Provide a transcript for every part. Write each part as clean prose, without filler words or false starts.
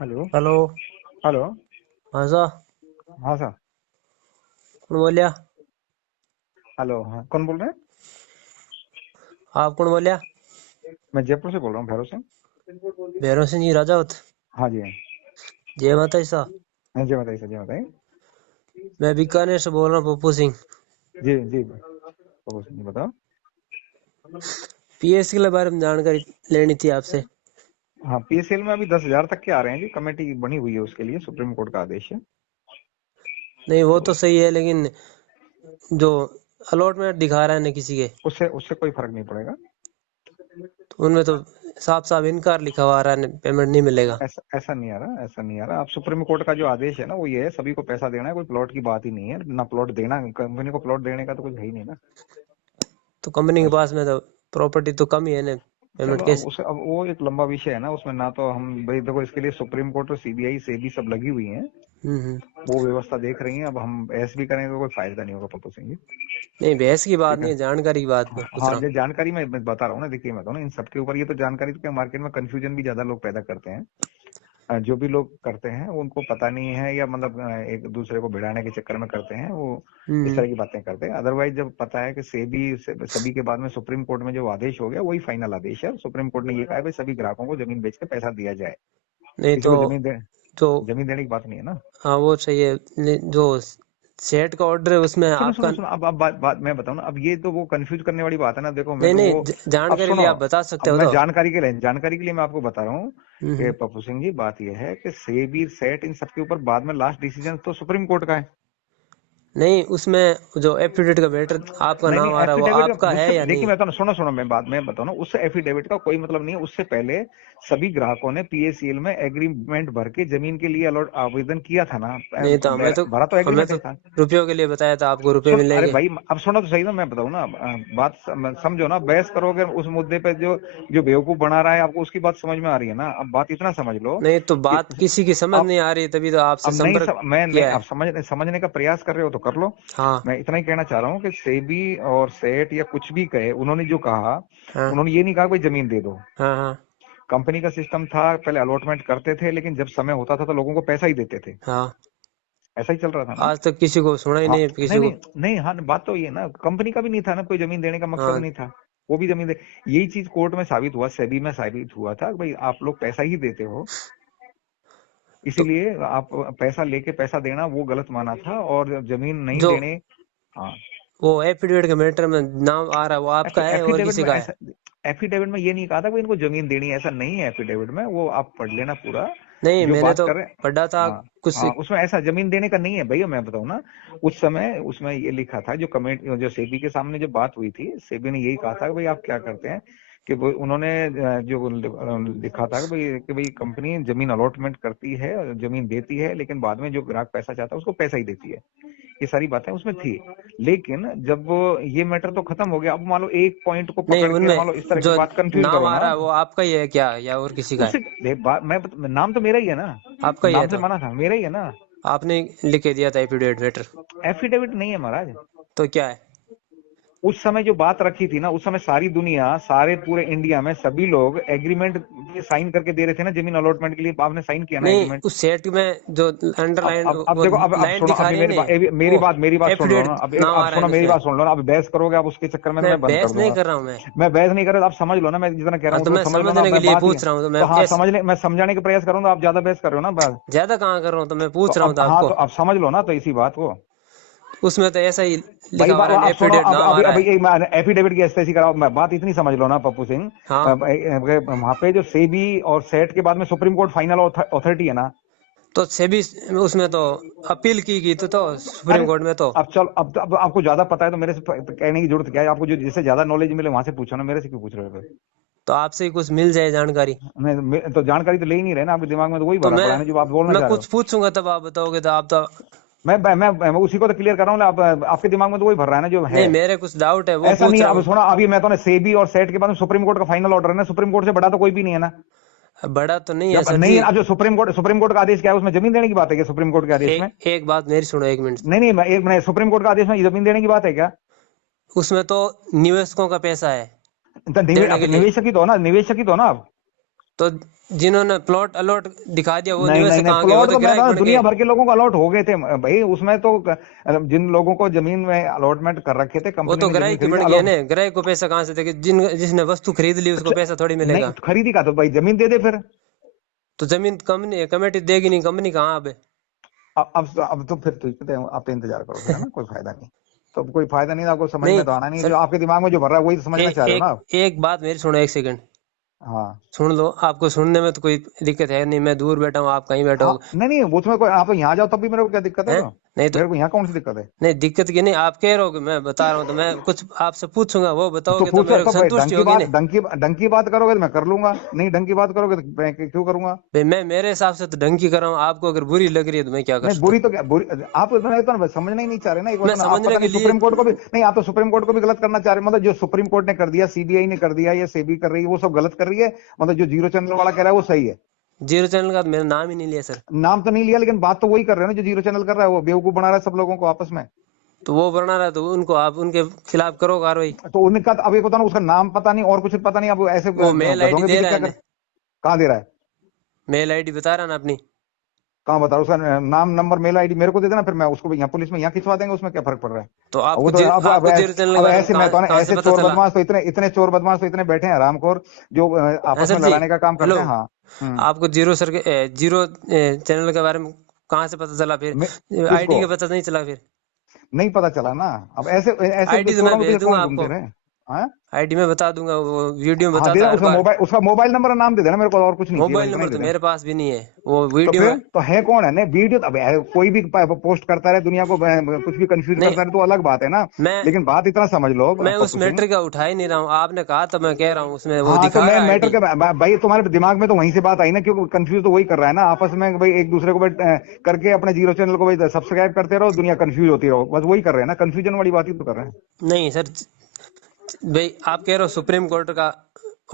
Hello. Hello. Hello. हाँ सा। हाँ सर। कौन बोलिया? हेलो, हाँ कौन बोल रहे हैं? आप कौन बोलिया? मैं जयपुर से बोल रहा हूँ, भैरव सिंह। भैरव सिंह जी राजावत। हाँ जी, हाँ। जय माता दी सा। हाँ जी, बताइए सर, जी बताइए। मैं बीकानेर से बोल रहा हूँ, पप्पू सिंह। जी जी, जी बताओ। पीएससी के बारे में जानकारी लेनी थी आपसे। हाँ, पीएसएल में अभी 10,000 तक के आ रहे हैं जी। कमेटी बनी हुई है उसके लिए, सुप्रीम कोर्ट का आदेश है। नहीं वो तो तो सही है, लेकिन जो अलॉटमेंट दिखा रहा है ना किसी के, उससे उससे कोई फर्क नहीं पड़ेगा। तो उनमें तो साफ साफ इनकार लिखा हुआ आ रहा है, पेमेंट नहीं मिलेगा। ऐसा ऐसा नहीं आ रहा, ऐसा नहीं आ रहा। आप सुप्रीम कोर्ट का जो आदेश है ना, वो ये है, सभी को पैसा देना है। कोई प्लॉट की बात ही नहीं है ना। प्लॉट देना, कंपनी को प्लॉट देने का तो कुछ है ही नहीं ना। तो कंपनी के ऐसा। पास में तो प्रॉपर्टी तो कम ही है ना, पेमेंट चलो, अब कैसे? उसे, अब वो एक लंबा विषय है ना। उसमें ना तो हम भाई देखो, इसके लिए सुप्रीम कोर्ट और सीबीआई से भी सब लगी हुई हैं। हम्म। वो व्यवस्था देख रही है। अब हम बहस भी करेंगे तो कोई फायदा नहीं होगा पप्पू सिंह जी। नहीं बहस की बात ठीक नहीं है। है, जानकारी की बात मैं पूछ हाँ, रहा हूँ। ये जानकारी मैं बता रहा हूँ ना। देखिए, मैं बताऊँ ना, इन सबके ऊपर ये तो जानकारी तो क्या, मार्केट में कंफ्यूजन भी ज्यादा लोग पैदा करते हैं। जो भी लोग करते हैं उनको पता नहीं है, या मतलब एक दूसरे को भिड़ाने के चक्कर में करते हैं वो। इस हम्म। तरह की बातें करते हैं। अदरवाइज जब पता है कि सेबी सभी के बाद में सुप्रीम कोर्ट में जो आदेश हो गया, वही फाइनल आदेश है। सुप्रीम कोर्ट ने ये कहा है भाई, सभी ग्राहकों को जमीन बेच के पैसा दिया जाए। नहीं किसी तो को जो जमीन देने की बात नहीं है ना। हाँ वो सही है, जो सेट का ऑर्डर है उसमें सुनो आपका। सुनो सुनो, अब बात मैं बताऊं ना। अब ये तो वो कंफ्यूज करने वाली बात है ना। देखो, मैं नहीं तो नहीं, वो। अब जानकारी के सुनो। लिए आप बता सकते अब हो मैं तो। जानकारी के लिए मैं आपको बता रहा हूँ कि हम्म। पप्पू सिंह जी, बात यह है कि सेबी सेट इन सबके ऊपर बाद में लास्ट डिसीजन तो सुप्रीम कोर्ट का है। नहीं उसमें जो एफिडेविट का मैटर आपका नहीं नहीं, नाम आ रहा है वो एफिडेविट का आपका है मुझसे या देखिए, नहीं? मैं तो सुनो सुनो, मैं बात में बताऊं ना। उस एफिडेविट का कोई मतलब नहीं है। उससे पहले सभी ग्राहकों ने पीएसीएल में एग्रीमेंट भर के जमीन के लिए अलॉट आवेदन किया था ना। नहीं तो भरा तो हमें एग्रीमेंट तो ही था। रुपयों के लिए बताया था, आपको रुपए सुन, अरे मिलेंगे। भाई, अब सुनो तो सही ना। मैं बताऊं ना, बात समझो ना। बहस करोगे उस मुद्दे पे, जो जो बेवकूफ बना रहा है आपको, उसकी बात समझ में आ रही है ना। अब बात इतना समझ लो नहीं तो कि बात किसी की समझ अब नहीं आ रही, तभी तो आपसे अब नहीं संपर्क मैं नहीं, किया अब है। समझने का प्रयास कर रहे हो तो कर लो। हाँ मैं इतना ही कहना चाह रहा हूँ कि सेबी और सेट या कुछ भी कहे, उन्होंने जो कहा, हाँ उन्होंने ये नहीं कहा कोई जमीन दे दो। हाँ हाँ कंपनी का सिस्टम था, पहले अलॉटमेंट करते थे, लेकिन जब समय होता था तो लोगों को पैसा ही देते थे। हाँ। ऐसा ही चल रहा था ना। आज तक किसी को सुना ही हाँ, नहीं, नहीं किसी नहीं को। नहीं, हाँ, बात तो ये ना, कंपनी का भी नहीं था ना, कोई जमीन देने का मकसद हाँ नहीं था। वो भी जमीन दे। यही चीज कोर्ट में साबित हुआ, सेबी में साबित हुआ था कि भाई, आप लोग पैसा ही देते हो, तो इसीलिए आप पैसा लेके पैसा देना वो गलत माना था, और जमीन नहीं जो देने। हाँ। वो एफिडेविट के मैटर में नाम आ रहा है वो आपका है और एफिडेविट किसी में का है? ऐसा, एफिडेविट में ये नहीं कहा था कि इनको जमीन देनी है, ऐसा नहीं है एफिडेविट में। वो आप पढ़ लेना पूरा, नहीं जो मैंने बात तो कर रहे हैं। पढ़ा था हाँ। कुछ। हाँ, उसमें ऐसा जमीन देने का नहीं है भैया, मैं बताऊं ना। उस समय उसमें ये लिखा था, जो कमेंट, जो सेबी के सामने जो बात हुई थी, सेबी ने यही कहा था कि भाई, आप क्या करते हैं कि वो उन्होंने जो लिखा था कि भाई कंपनी जमीन अलॉटमेंट करती है, जमीन देती है, लेकिन बाद में जो ग्राहक पैसा चाहता है उसको पैसा ही देती है। ये सारी बातें उसमें थी। लेकिन जब ये मैटर तो खत्म हो गया, अब मान लो एक पॉइंट को नहीं पकड़ के मान लो इस उनमें तरह की जो बात कंफ्यूज नाम करो आ ना। रहा है वो आपका ही है क्या या और किसी का है? उससे नाम तो मेरा ही है ना। आपका ही है नाम से तो माना था, मेरा ही है ना। आपने लिख के दिया था एफिडेविट मैटर। एफिडेविट नहीं है महाराज। तो क्या है? उस समय जो बात रखी थी ना, उस समय सारी दुनिया, सारे पूरे इंडिया में सभी लोग एग्रीमेंट साइन करके दे रहे थे ना, जमीन अलॉटमेंट के लिए। आपने साइन किया ना नहीं एग्रीमेंट। उस सेट में जो अंडरलाइन अब वो देखो, अब लाइन सुनो, दिखा अभी रही है ना, मेरी वो बात, सुन लो ना। एफिडेविट नाम अब आ रहा है सुनो, ना मेरी उसमें। बात सुन लो ना। अब बहस करोगे आप उसके चक्कर में, तो मैं मैं बंद कर बहस नहीं दूंगा। कर रहा हूँ मैं। मैं बहस नहीं कर रहा, आप समझ लो ना। मैं जितना कह रहा हाँ हूँ तो तो मैं समझ लो ना। समझने के मैं लिए बात ही है। पूछ रहा हूँ, तो तो मैं हाँ, कैसे? मैं समझाने का प्रयास करूँ तो आप ज्यादा बहस कर रहे हो ना बस। ज्यादा कहाँ कर रहा हूँ, तो मैं तो पूछ रहा हूँ अब तो हाँ, आपको। तो आप समझ लो ना, तो इसी बात को। उसमें तो ऐसा ही भाई लिखा हुआ है, आप सुनो, एफिडेविट अब नाम आ अभी रहा अभी है। एक एफिडेविट की ऐसी कराओ। मैं बात इतनी समझ लो ना पप्पू सिंह। हाँ वहां पे जो सेबी और सेट के बाद में सुप्रीम कोर्ट फाइनल अथॉरिटी है ना। तो सेबी उसमें तो अपील की गई तो अरे, सुप्रीम कोर्ट में तो। अब चल, अब आपको ज्यादा पता है तो मेरे से कहने की जरूरत क्या है? आपको जो जिससे ज्यादा नॉलेज मिले वहां से पूछो ना, मेरे से क्यों पूछ रहे हो? तो आपसे ही कुछ मिल जाए जानकारी। तो जानकारी तो ले ही नहीं रहे ना। आपके दिमाग में तो वही तो भरा पड़ा है ना, जो आप बोलना मैं चाह रहे कुछ हो। पूछूंगा तब आप बताओगे, तो आप तो। मैं उसी को तो क्लियर कर रहा हूँ। आपके दिमाग में तो वही भर रहा है ना जो है। नहीं मेरे कुछ डाउट है वो ऐसा नहीं पूछ है। रहा अब हूँ। सुना, अभी मैं तो सेबी और सेट के बाद में सुप्रीम कोर्ट का फाइनल ऑर्डर है ना। सुप्रीम कोर्ट से बड़ा तो कोई भी नहीं है ना। बड़ा तो नहीं है जब सर नहीं जी। है, अब जो सुप्रीम कोर्ट का आदेश क्या है, उसमें जमीन देने की बात है क्या सुप्रीम कोर्ट के आदेश में? एक बात मेरी सुनो, एक मिनट। नहीं नहीं, एक मिनट, सुप्रीम कोर्ट का आदेश में जमीन देने की बात है क्या? उसमें तो निवेशकों का पैसा है तो देने के लिए। निवेशक ही तो हो ना, निवेशक ही तो हो ना आप। तो जिन्होंने प्लॉट अलॉट दिखा दिया वो नहीं निवेशक नहीं नहीं, कहाँ गए? वो प्लॉट तो तो मैं ग्राहक तो बन दुनिया गए। भर के लोगों को अलॉट हो गए थे भाई, उसमें तो जिन लोगों को जमीन में अलॉटमेंट कर रखे थे, वो कंपनी तो ने जमीन ग्राहक ही खरीदी बन गया अलॉट। ना, ग्राहक को पैसा कहाँ से देगा? जिसने वस्तु खरीद ली उसको पैसा थोड़ी नहीं मिलेगा। तो खरीदी का तो भाई जमीन दे दे फिर। तो जमीन कंपनी कमेटी देगी नहीं, कंपनी कहाँ अब है? अब तो फिर ठीक है, आप तो इंतजार करो फिर, है ना, कोई फायदा नहीं। तो अब कोई फायदा नहीं, आपको समझ नहीं में तो आना नहीं, जो सर, आपके दिमाग में जो भर रहा है वही तो समझना चाह रहे हो ना आप। एक बात मेरी सुनो, एक सेकंड हाँ सुन लो। आपको सुनने में तो कोई दिक्कत है नहीं, मैं दूर बैठा हूँ, आप कहीं बैठा हाँ, हो। नहीं नहीं, उसमें कोई, आप यहाँ जाओ तब भी मेरे को क्या दिक्कत है, हैं? तो नहीं तो मेरे को यहाँ कौन सी दिक्कत है। नहीं, दिक्कत की नहीं, आप कह रहे हो कि मैं बता रहा हूँ तो मैं कुछ आपसे पूछूंगा, वो तो बताओगे तो पूछो, मेरे को तो भाई संतुष्टि होगी नहीं। ढंग की बात करोगे तो मैं कर लूंगा, नहीं ढंग की बात करोगे तो मैं क्यों करूंगा। भाई मैं मेरे हिसाब से तो ढंग की कर रहा हूँ, आपको अगर बुरी लग रही है तो मैं क्या कर नहीं सकता बुरी हूँ? तो क्या बुरी, आप इतना समझना ही नहीं चाह रहे ना, एक बात मैं ना, आप समझने पता के नहीं लिए सुप्रीम कोर्ट को भी नहीं, आप तो सुप्रीम कोर्ट को भी गलत करना चाह रहे हैं, मतलब जो सुप्रीम कोर्ट ने कर दिया, सीबीआई ने कर दिया, या सेबी कर रही है, वो सब गलत कर रही है, मतलब जो जीरो चैनल वाला कह रहा है वो सही है। जीरो चैनल का तो मेरा नाम ही नहीं लिया सर। नाम तो नहीं लिया, लेकिन बात तो वही कर रहे हैं ना, जो जीरो चैनल कर रहा है वो बेवकूफ बना रहा है सब लोगों को आपस में। तो वो बना रहा है तो उनको आप उनके खिलाफ करो कार्रवाई। तो उनका अब एक होता ना, उसका नाम पता नहीं और कुछ पता नहीं, अब ऐसे वो मेल गधों आईडी के दे पीछे रहा क्या है कर। ना, कहाँ दे रहा है, मेल आईडी बता रहा ना अपनी। कहाँ बता रहा है? उसका नाम नंबर मेल आईडी मेरे को दे देना, फिर मैं उसको यहाँ पुलिस में यहाँ खिंचवा देंगे, उसमें क्या फर्क पड़ रहा है। तो अब वो आपको तो आपको जीरो चैनल के अब बारे में ऐसे मैं तो ना, कहाँ से ऐसे पता चोर चला? बदमाश तो इतने इतने चोर बदमाश तो इतने बैठे हैं हरामखोर, जो हाँ आपस सर में जी, लड़ाने का काम हेलो। करते हैं। हाँ। आपको जीरो चैनल के बारे में कहाँ से पता चला फिर? आईडी किसको, का पता नहीं चला फिर? नहीं पता चला ना, अब ऐसे ऐसे आईडी तो मैं चोरों के भेज पीछे दूंगा कौन घूमते आपको, रहे। हाँ आईडी में बता दूंगा, वो वीडियो में हाँ, दे बताता देना, है हर बार। उसका मोबाइल नंबर और नाम दे देना मेरे को, और कुछ नहीं चाहिए, बस मोबाइल इतना ही नंबर दे तो देना। मेरे पास भी नहीं है, वो तो वीडियो फिर में। तो है कौन है, नहीं वीडियो, अब कोई भी पोस्ट करता रहे, दुनिया को कुछ भी कंफ्यूज नहीं, करता रहे तो अलग बात है ना, मैं लेकिन बात इतना समझ लो मैं उस पप्पू सिंह। मैटर का उठा ही नहीं रहा हूँ, आपने कहा तो मैं कह रहा हूँ, उसमें वो हाँ तो दिखा मैं रहा है मैटर आईडी। के भाई, तुम्हारे दिमाग में तो वहीं से बात आई ना, क्योंकि कंफ्यूज तो वही कर रहा है ना आपस में भाई, एक दूसरे को भाई करके अपने जीरो चैनल को भाई सब्सक्राइब करते रहो, दुनिया कंफ्यूज होती रहो, बस वही कर रहे हैं ना, कंफ्यूजन वाली बात ही तो कर रहे हैं। नहीं सर, भाई आप कह रहे हो सुप्रीम कोर्ट का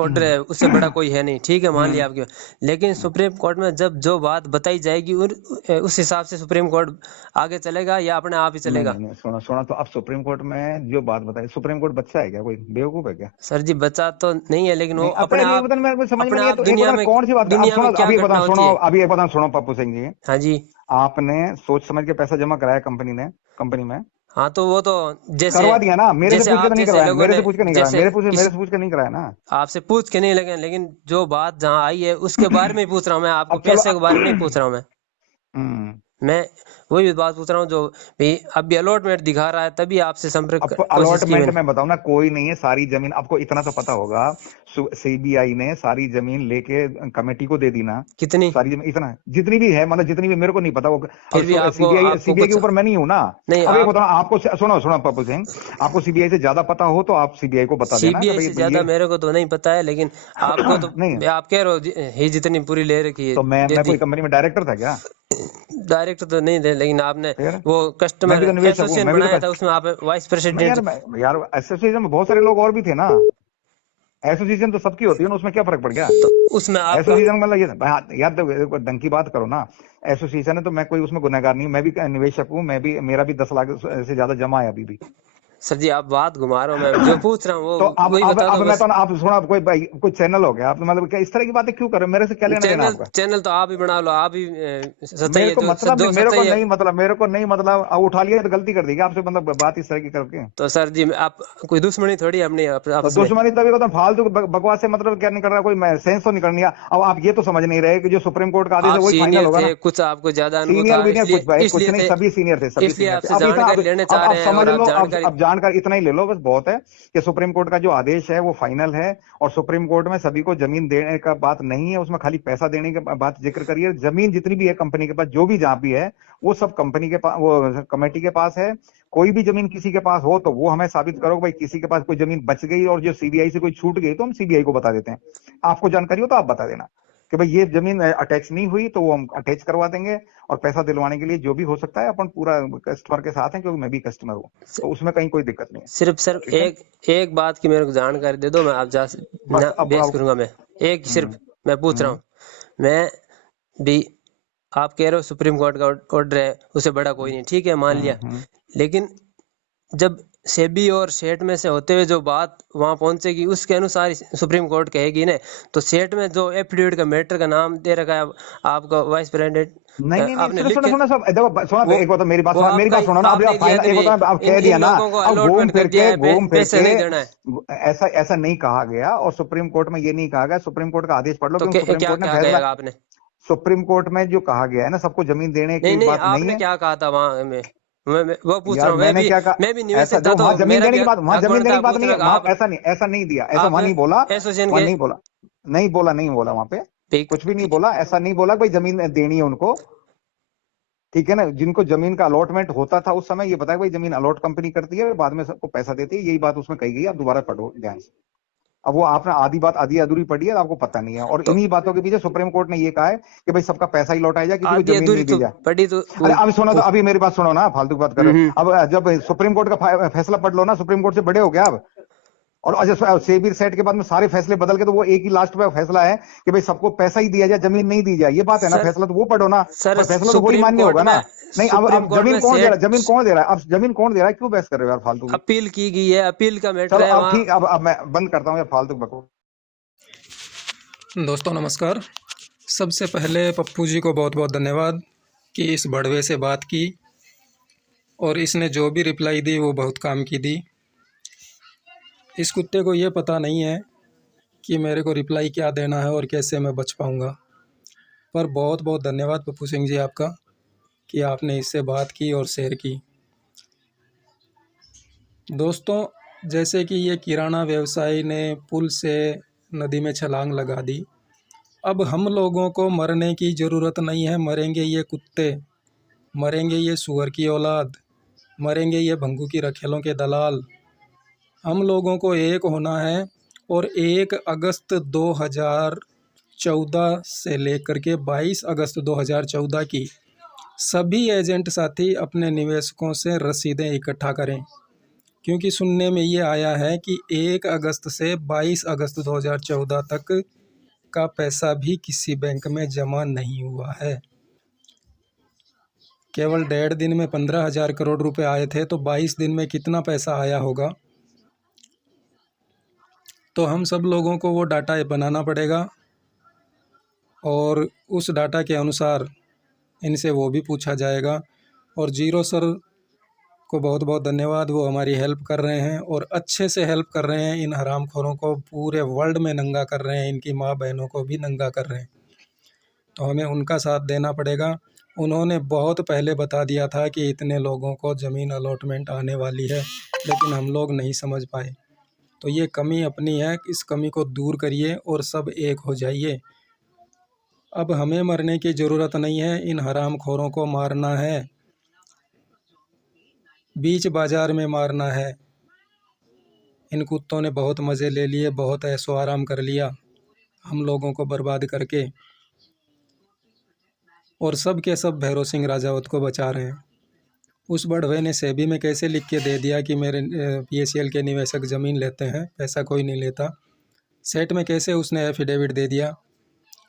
ऑर्डर है, उससे बड़ा कोई है नहीं, ठीक है मान लिया आपकी, लेकिन सुप्रीम कोर्ट में जब जो बात बताई जाएगी उस हिसाब से सुप्रीम कोर्ट आगे चलेगा या अपने आप ही नहीं चलेगा? नहीं नहीं, सुना सुना, तो अब सुप्रीम कोर्ट में जो बात बताई, सुप्रीम कोर्ट बच्चा है क्या, कोई बेवकूफ है क्या। सर जी बच्चा तो नहीं है, लेकिन वो नहीं, अब अपने पहले एक आप, बता, मेरे को समझ में अपने नहीं है, आप तो एक बता कौन सी बात कर, अब दुनिया सुनो, में क्या अभी एक बता घटना सुनो, होती है। अभी एक बता सुनो पप्पू सिंह जी, हाँ जी। आपने सोच समझ के पैसा जमा कराया कंपनी में, हाँ तो वो तो जैसे करवा दिया ना, मेरे से जैसे पूछ के आप तो नहीं जैसे करवाया, लोगों मेरे ने से पूछ के नहीं कराया, जैसे मेरे से पूछ के नहीं कराया ना। आपसे पूछ के नहीं लगे, लेकिन जो बात जहाँ आई है उसके बारे में ही पूछ रहा हूँ मैं, आपको अब चलो पैसे के बारे में नहीं पूछ रहा हूँ हम्म, मैं वही बात पूछ रहा हूँ जो भाई अभी अलॉटमेंट दिखा रहा है, तभी आपसे संपर्क अब कोशिश की अलॉटमेंट मैंने। में बताऊं ना, कोई नहीं है, सारी जमीन आपको इतना तो पता होगा, सीबीआई ने सारी जमीन लेके कमेटी को दे दी ना, कितनी? सारी जमीन इतना जितनी भी है, मतलब जितनी भी, मेरे को नहीं पता वो, फिर भी अब आपको सीबीआई आपको सीबीआई के कुछ ऊपर मैं नहीं हूं ना। नहीं, अब एक आप बताओ आपको, सुनो सुनो पप्पू सिंह, आपको सीबीआई से ज्यादा पता हो तो आप सीबीआई को बता देना कि सीबीआई से भाई ज्यादा ये मेरे को तो नहीं पता है, लेकिन आपको तो नहीं, आप कह रहे हो ही जितनी पूरी ले रखी है तो दे मैं दी। कोई कंपनी में डायरेक्टर था क्या। डायरेक्ट तो नहीं दे, लेकिन आपने फिर वो मैं कस्टमर भी तो निवेशक हूँ, एसोसिएशन मैं भी बनाया तो, था, उसमें आप वाइस नहीं प्रेसिडेंट। यार, यार एसोसिएशन में बहुत सारे लोग और भी थे ना, एसोसिएशन तो सबकी होती है ना, उसमें क्या फर्क पड़ गया। तो उसमें आपका एसोसिएशन मतलब ये यार, तो ढंग की बात करो ना, एसोसिएशन है तो मैं कोई उसमें गुनहगार नहीं हूं, मैं भी निवेशक हूँ, मैं भी, मेरा भी 10 लाख से ज्यादा जमा है अभी भी। सर जी आप बात घुमा रहे हो, मैं जो पूछ रहा हूँ तो वो वही बता अब दो मैं बस। तो ना, आप सुनो, आप कोई चैनल हो गया, आप मतलब क्या इस तरह की बातें क्यों कर रहे हो, मेरे से क्या लेना देना चैनल आपका। चैनल तो आप ही बना लो, आप ही सच्चाई मेरे है को मतलब नहीं, जो सच्चाई है। मेरे को नहीं मतलब, अब उठा लिया तो गलती कर दी क्या आपसे, मतलब बात इस तरह की करके। तो सर जी आप कोई दुश्मनी थोड़ी है अपनी तो आपस में। दुश्मनी तभी को तो फालतू बकवास से मतलब क्या निकल रहा है, कोई सेंस तो निकल नहीं रहा। अब आप ये तो समझ नहीं रहे कि जो सुप्रीम कोर्ट का आदेश आप है वही फाइनल सीनियर होगा थे, ना। कुछ आपको ज्यादा अनुभव सीनियर था, वीनियर कुछ भाई, कुछ इसलिए नहीं, थे, सभी सीनियर थे, सभी इसलिए सीनियर थे। आपसे अब इतना, जानकारी लेने चाह अब रहे हैं, और समझ आप लो, जानकारी। अब जानकर इतना ही ले लो, बस बहुत है कि सुप्रीम कोर्ट का जो आदेश है वो फाइनल है, और सुप्रीम कोर्ट में सभी को जमीन देने का बात नहीं है, उसमें खाली पैसा देने की बात जिक्र करिए। जमीन जितनी भी है कंपनी के पास, जो भी जहां भी है, वो सब कंपनी के पास, वो कमेटी के पास है। कोई भी जमीन किसी के पास हो तो वो हमें साबित करो भाई, किसी के पास कोई जमीन बच गई और जो सीबीआई से कोई छूट गई तो हम सीबीआई को बता देते हैं। आपको जानकारी हो तो आप बता देना कि भाई ये जमीन अटैच नहीं हुई, तो वो हम अटैच करवा देंगे, और पैसा दिलवाने के लिए जो भी हो सकता है अपन पूरा कस्टमर के साथ हैं, क्योंकि मैं भी कस्टमर हूँ, तो उसमें कहीं कोई दिक्कत नहीं है। सिर्फ सिर्फ ठीक है, एक बात की मेरे को जानकारी दे दो, मैं आप जा बस ना अब बेस करूंगा मैं। एक हम्म सिर्फ मैं पूछ रहा हम्म हूँ, मैं भी, आप कह रहे हो सुप्रीम कोर्ट का ऑर्डर है, उससे बड़ा कोई नहीं, ठीक है मान लिया, हम्म लेकिन जब सेबी और सेठ में से होते हुए जो बात वहां पहुंचेगी उसके अनुसार ही सुप्रीम कोर्ट कहेगी ना। तो सेठ में जो एफिडेविट का मैटर का नाम दे रखा है आपका वाइस प्रेसिडेंट, नहीं, आपने सुनो लिख सुनो के सुनो सब देखो, सुनो वो एक बात, मेरी बात वो सुनो, मेरी आपका बात सुनो ना। अभी आपने आप दिया फाइनल, कि एक बात आप कह इन दिया इन ना, लोगों को अब घूम अलॉटमेंट कर फिर दिया के है, घूम फिर पैसे के नहीं देना है। ऐसा ऐसा नहीं कहा गया, और सुप्रीम कोर्ट में ये नहीं कहा गया। सुप्रीम कोर्ट का आदेश पढ़ लो, तो क्योंकि सुप्रीम क्या कोर्ट ने क्या फैसला, कहेगा आपने? सुप्रीम कोर्ट में जो कहा गया है ना, सबको जमीन देने नहीं की नहीं, बात नहीं आपने है। क्या कहा था वहां में? मैं वो पूछ रहा यार हूँ, मैंने क्या मैं कहा, भी ऐसा निवेशक था जो तो वहां जमीन मेरा देने भी की बात, वहां हक जमीन देने बनता की है बात नहीं पूछने है, का। वहां आप ऐसा नहीं, ऐसा नहीं दिया, ऐसा आप वहां नहीं बोला, एसोसिएशन वहां के नहीं बोला, नहीं बोला वहां पे, ठीक कुछ भी नहीं बोला, ऐसा नहीं बोला कि भाई जमीन देनी है उनको। ठीक है ना, जिनको जमीन का अलॉटमेंट होता था उस समय, ये बताया भाई जमीन अलॉट कंपनी करती है, बाद में सबको पैसा देती है, यही बात उसमें कही गई। आप दोबारा पढ़ो ध्यान से। अब वो आपने आधी बात आधी अधूरी पढ़ी है, आपको पता नहीं है। और तो इन्हीं बातों के पीछे सुप्रीम कोर्ट ने ये कहा है कि भाई सबका पैसा ही लौटाया जाए, किसी को आधी जमीन अधूरी नहीं दी तो जाए। पड़ी तो अरे अब सुनो तो, अभी मेरी बात सुनो ना, फालतू की बात कर रहे हम्म। हो। अब जब सुप्रीम कोर्ट का फैसला पढ़ लो ना, सुप्रीम कोर्ट से बड़े हो गया अब। और अजय सेबी सेट के बाद में सारे फैसले बदल के, तो वो एक ही लास्ट में फैसला है कि भाई सबको पैसा ही दिया जाए, जमीन नहीं दी जाए। ये बात है ना, सर फैसला तो वो पढ़ो ना। सर पर फैसला तो वही सुप्रीम मान्य कोर्ट होगा में ना। नहीं, सुप्रीम अब कोर्ट जमीन में कौन दे रहा है, सेठ जमीन कौन दे रहा है, अब जमीन कौन दे रहा है, क्यों बहस कर रहे हो यार फालतू की। अपील की गई है, अपील का मैटर चलो है अब वहाँ। ठीक, अब मैं बंद करता हूँ यार फालतू बको। दोस्तों नमस्कार। सबसे पहले पप्पू जी को बहुत बहुत धन्यवाद कि इस बड़वे से बात की, और इसने जो भी रिप्लाई दी वो बहुत काम की दी। इस कुत्ते को ये पता नहीं है कि मेरे को रिप्लाई क्या देना है और कैसे मैं बच पाऊँगा। पर बहुत बहुत धन्यवाद पप्पू सिंह जी आपका कि आपने इससे बात की और शेयर की। दोस्तों, जैसे कि ये किराना व्यवसायी ने पुल से नदी में छलांग लगा दी, अब हम लोगों को मरने की ज़रूरत नहीं है। मरेंगे ये कुत्ते, मरेंगे ये सूअर की औलाद, मरेंगे ये भंगू की रखेलों के दलाल। हम लोगों को एक होना है, और 1 अगस्त 2014 से लेकर के 22 अगस्त 2014 की सभी एजेंट साथी अपने निवेशकों से रसीदें इकट्ठा करें, क्योंकि सुनने में ये आया है कि 1 अगस्त से 22 अगस्त 2014 तक का पैसा भी किसी बैंक में जमा नहीं हुआ है। केवल 1.5 दिन में 15,000 करोड़ रुपए आए थे, तो 22 दिन में कितना पैसा आया होगा। तो हम सब लोगों को वो डाटा बनाना पड़ेगा, और उस डाटा के अनुसार इनसे वो भी पूछा जाएगा। और जीरो सर को बहुत बहुत धन्यवाद, वो हमारी हेल्प कर रहे हैं और अच्छे से हेल्प कर रहे हैं। इन हरामखोरों को पूरे वर्ल्ड में नंगा कर रहे हैं, इनकी माँ बहनों को भी नंगा कर रहे हैं, तो हमें उनका साथ देना पड़ेगा। उन्होंने बहुत पहले बता दिया था कि इतने लोगों को ज़मीन अलॉटमेंट आने वाली है, लेकिन हम लोग नहीं समझ पाए। तो ये कमी अपनी है, इस कमी को दूर करिए और सब एक हो जाइए। अब हमें मरने की ज़रूरत नहीं है, इन हरामखोरों को मारना है, बीच बाज़ार में मारना है। इन कुत्तों ने बहुत मज़े ले लिए, बहुत ऐशो आराम कर लिया हम लोगों को बर्बाद करके, और सब के सब भैरव सिंह राजावत को बचा रहे हैं। उस बढ़वे ने सेबी में कैसे लिख के दे दिया कि मेरे PACL के निवेशक ज़मीन लेते हैं, पैसा कोई नहीं लेता। सेट में कैसे उसने एफिडेविट दे दिया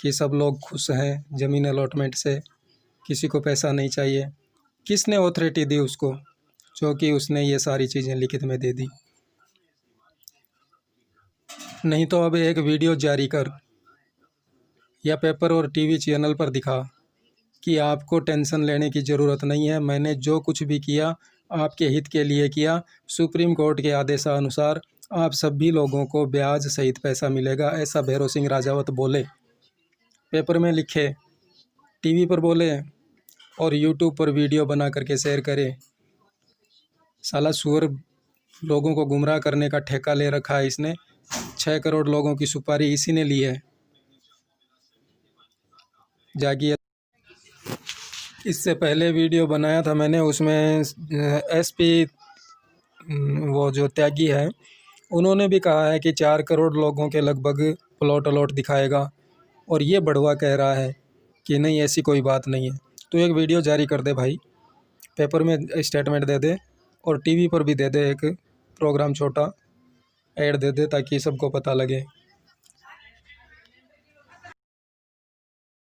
कि सब लोग खुश हैं ज़मीन अलॉटमेंट से, किसी को पैसा नहीं चाहिए। किसने ऑथोरिटी दी उसको, जो कि उसने ये सारी चीज़ें लिखित में दे दी। नहीं तो अब एक वीडियो जारी कर या पेपर और TV चैनल पर दिखा कि आपको टेंशन लेने की ज़रूरत नहीं है, मैंने जो कुछ भी किया आपके हित के लिए किया। सुप्रीम कोर्ट के आदेशानुसार आप सभी लोगों को ब्याज सहित पैसा मिलेगा, ऐसा भैरव सिंह राजावत बोले, पेपर में लिखे, TV पर बोले और YouTube पर वीडियो बना करके शेयर करे। साला सुअर लोगों को गुमराह करने का ठेका ले रखा है इसने। 6 करोड़ लोगों की सुपारी इसी ने ली है। जागिए। इससे पहले वीडियो बनाया था मैंने, उसमें SP वो जो त्यागी है उन्होंने भी कहा है कि 4 करोड़ लोगों के लगभग प्लॉट अलॉट दिखाएगा, और ये बढ़वा कह रहा है कि नहीं ऐसी कोई बात नहीं है। तो एक वीडियो जारी कर दे भाई, पेपर में स्टेटमेंट दे दे और TV पर भी दे दे, एक प्रोग्राम छोटा ऐड दे दे ताकि सबको पता लगे।